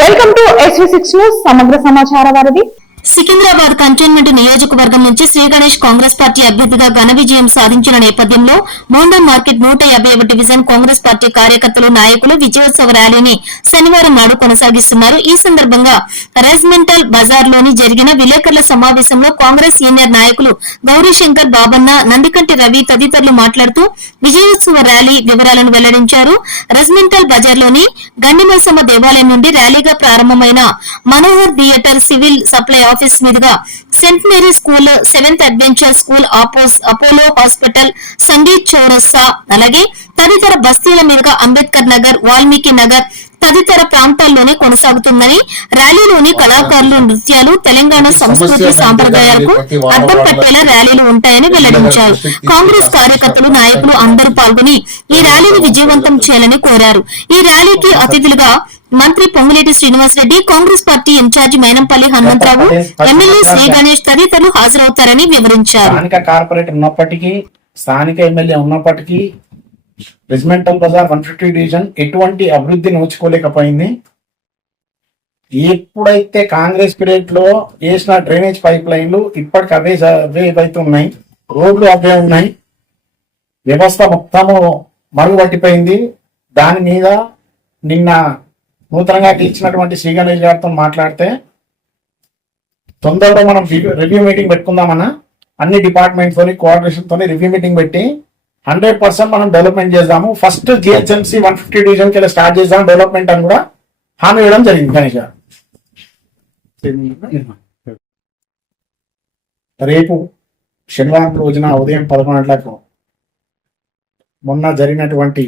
Welcome to SV6 news సమగ్ర సమాచార వారధి. సికింద్రాబాద్ కంటోన్మెంట్ నియోజకవర్గం నుంచి శ్రీ గణేష్ కాంగ్రెస్ పార్టీ అభ్యర్థిగా ఘన విజయం సాధించిన నేపథ్యంలో మోండా మార్కెట్ 150వ డివిజన్ కాంగ్రెస్ పార్టీ కార్యకర్తలు నాయకులు విజయోత్సవ ర్యాలీని శనివారం నాడు కొనసాగిస్తున్నారు. ఈ సందర్భంగా రెజిమెంటల్ బజార్లోని జరిగిన విలేకరుల సమావేశంలో కాంగ్రెస్ సీనియర్ నాయకులు గౌరీశంకర్ బాబన్న, నందికంటి రవి తదితరులు మాట్లాడుతూ విజయోత్సవ ర్యాలీ వివరాలను వెల్లడించారు. రెజిమెంటల్ బజార్లోని గండిమైసమ్మ దేవాలయం నుండి ర్యాలీగా ప్రారంభమైన Manohar theatre, civil supply office మీదుగా saint Mary school, 7th adventure school, Apollo hospital, Sangeet చౌరస్తా, అలాగే తదితర బస్తీల మీదుగా అంబేద్కర్ నగర్, వాల్మీకి నగర్ తదితర ప్రాంతాల్లోనే కొనసాగుతుందని, ర్యాలీలోని కళాకారులు నృత్యాలు తెలంగాణ సంస్కృతి సాంప్రదాయాలకు అద్దం పట్టేలా ర్యాలీలు ఉంటాయని వెల్లడించారు. కాంగ్రెస్ కార్యకర్తలు, నాయకులు అందరూ పాల్గొని ఈ ర్యాలీని విజయవంతం చేయాలని కోరారు. ఈ ర్యాలీకి అతిథులుగా మంత్రి పొంగులేటి శ్రీనివాసరెడ్డి, కాంగ్రెస్ పార్టీ ఇన్ఛార్జి మైనంపల్లి హనుమంతరావు, ఎమ్మెల్యే శ్రీ గణేష్ తదితరులు హాజరవుతారని వివరించారు. స్థానిక కార్పొరేటర్ ఉన్నప్పటికీ, స్థానిక ఎమ్మెల్యే ఉన్నప్పటికీ రెజిమెంటల్ బజార్ 150 డివిజన్ ఎటువంటి అభివృద్ధి నోచుకోలేకపోయింది. ఎప్పుడైతే కాంగ్రెస్ పీరియడ్ లో వేసిన డ్రైనేజ్ పైప్ లైన్లు ఇప్పటికి అవే ఏవైతే ఉన్నాయి, రోడ్లు అవే ఉన్నాయి, వ్యవస్థ మొత్తము మరుగుపట్టిపోయింది. దాని మీద నిన్న నూతనంగా ఇచ్చినటువంటి శ్రీ గణేష్ గారితో మాట్లాడితే తొందరలో మనం రివ్యూ మీటింగ్ పెట్టుకుందామన్నా, అన్ని డిపార్ట్మెంట్స్ తోని కోఆర్డినేషన్ తోని రివ్యూ మీటింగ్ పెట్టి 100% మనం డెవలప్మెంట్ చేద్దాము. ఫస్ట్ జిహెచ్ఎంసీ 150 డివిజన్ కి స్టార్ట్ చేద్దాం డెవలప్మెంట్ అని కూడా హామీ ఇవ్వడం జరిగింది గణేష్ గారు. రేపు శనివారం రోజున ఉదయం 11 గంటలకు మొన్న జరిగినటువంటి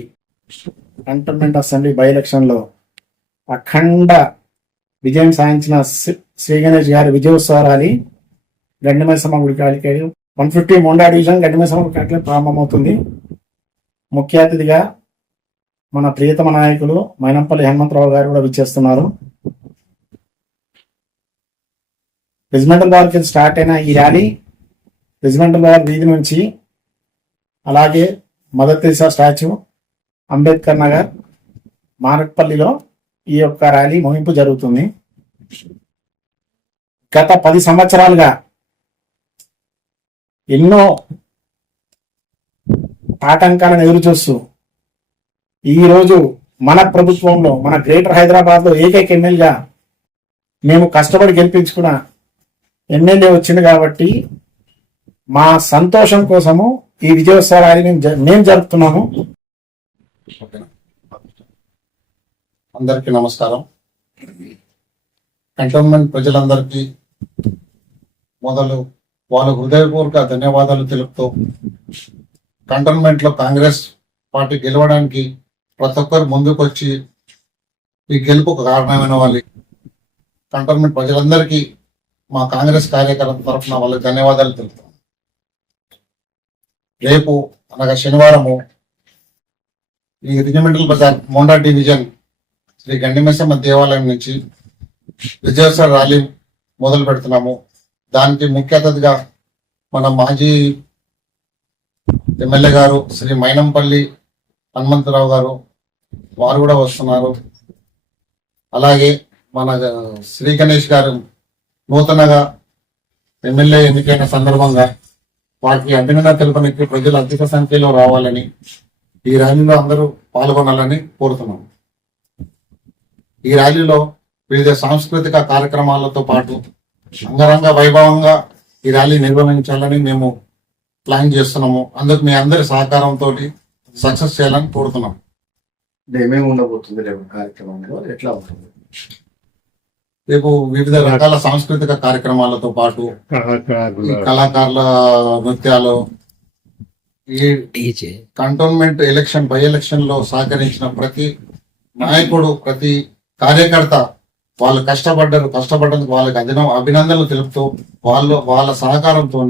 కంటోన్మెంట్ అసెంబ్లీ బై ఎలక్షన్ లో అఖండ విజయం సాధించిన శ్రీ గణేష్ గారి విజయోత్సవ ర్యాలీ గండిమైసమ్మ గుడి కాలికి 150 మోండా డివిజన్ గండిమైసమ్మ గుడి కాలికి ప్రారంభమవుతుంది. ముఖ్య అతిథిగా మన ప్రియతమ నాయకులు మైనంపల్లి హనుమంతరావు గారు కూడా విచ్చేస్తున్నారు. రెజిమెంటల్ బార్ స్టార్ట్ అయిన ఈ ర్యాలీ రెజిమెంటల్ బార్ వీధి నుంచి అలాగే Mother Teresa statue, Ambedkar Nagar, మారట్పల్లిలో ఈ యొక్క ర్యాలీ ముగింపు జరుగుతుంది. గత 10 సంవత్సరాలుగా ఎన్నో ఆటంకాలను ఎదురు చూస్తూ ఈరోజు మన ప్రభుత్వంలో, మన గ్రేటర్ హైదరాబాద్ లో ఏకైక ఎమ్మెల్యేగా మేము కష్టపడి గెలిపించుకున్న ఎమ్మెల్యే వచ్చింది కాబట్టి మా సంతోషం కోసము ఈ విజయోత్సవ ర్యాలీని మేము జరుపుతున్నాము. అందరికీ నమస్కారం. కంటోన్మెంట్ ప్రజలందరికీ మొదలు వాళ్ళ హృదయపూర్వక ధన్యవాదాలు తెలుపుతూ, కంటోన్మెంట్ లో కాంగ్రెస్ పార్టీ గెలవడానికి ప్రతి ఒక్కరు ముందుకొచ్చి ఈ గెలుపుకు కారణమైన వాళ్ళు కంటోన్మెంట్ ప్రజలందరికీ మా కాంగ్రెస్ కార్యకర్తల తరఫున వాళ్ళకి ధన్యవాదాలు తెలుపుతాం. రేపు అనగా శనివారము ఈ రెజిమెంటల్ బజార్ మోండా డివిజన్ శ్రీ గండిమైసమ్మ దేవాలయం నుంచి విజయోత్సవ ర్యాలీ మొదలు పెడుతున్నాము. దానికి ముఖ్య అతిథిగా మన మాజీ ఎమ్మెల్యే గారు శ్రీ మైనంపల్లి హనుమంతరావు గారు వారు కూడా వస్తున్నారు. అలాగే మన శ్రీ గణేష్ గారు నూతనగా ఎమ్మెల్యే ఎన్నికైన సందర్భంగా వాటికి అభినందన తెలుపడానికి ప్రజలు అధిక సంఖ్యలో రావాలని, ఈ ర్యాలీలో అందరూ పాల్గొనాలని కోరుతున్నాం. ఈ ర్యాలీలో వివిధ సాంస్కృతిక కార్యక్రమాలతో పాటు అంగరంగ వైభవంగా ఈ ర్యాలీ నిర్వహించాలని మేము ప్లాన్ చేస్తున్నాము. అందుకు మీ అందరి సహకారంతో సక్సెస్ చేయాలని కోరుతున్నాం. ఏమేమి ఉండబోతుంది రేపు కార్యక్రమంలో, ఎట్లా ఉంటుంది? రేపు వివిధ రకాల సాంస్కృతిక కార్యక్రమాలతో పాటు కళాకారుల నృత్యాలు, ఈ కంటోన్మెంట్ ఎలక్షన్ బై ఎలక్షన్ లో సహకరించిన ప్రతి నాయకుడు, ప్రతి కార్యకర్త వాళ్ళు కష్టపడ్డందుకు వాళ్ళకి అభినందనలు తెలుపుతూ వాళ్ళ సహకారంతో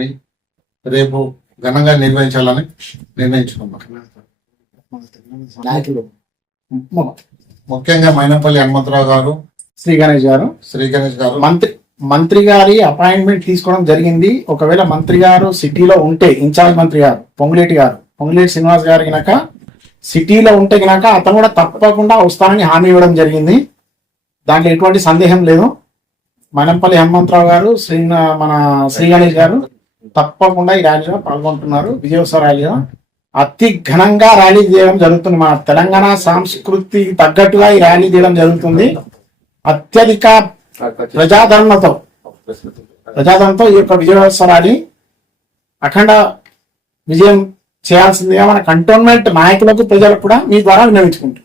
రేపు ఘనంగా నిర్వహించాలని నిర్ణయించుకున్నాం. ముఖ్యంగా మైనంపల్లి హనుమంతరావు గారు, శ్రీ గణేష్ గారు మంత్రి గారి అపాయింట్మెంట్ తీసుకోవడం జరిగింది. ఒకవేళ మంత్రి గారు సిటీలో ఉంటే, ఇన్ఛార్జ్ మంత్రి గారు పొంగులేటి శ్రీనివాస్ గారు గినక సిటీలో ఉంటే గినక అతను కూడా తప్పకుండా వస్తానని హామీ ఇవ్వడం జరిగింది. దాంట్లో ఎటువంటి సందేహం లేదు. మనంపల్లి హనుమంతరావు గారు, మన శ్రీ గణేష్ గారు తప్పకుండా ఈ ర్యాలీలో పాల్గొంటున్నారు. విజయోత్సవ ర్యాలీలో అతి ఘనంగా ర్యాలీ చేయడం జరుగుతుంది. మన తెలంగాణ సంస్కృతి తగ్గట్టుగా ఈ ర్యాలీ చేయడం జరుగుతుంది. అత్యధిక ప్రజాదరణతో ఈ యొక్క విజయోత్సవ ర్యాలీ అఖండ విజయం చేయాల్సిందిగా మన కంటోన్మెంట్ నాయకులకు, ప్రజలకు కూడా మీ ద్వారా విన్నవించుకుంటాం.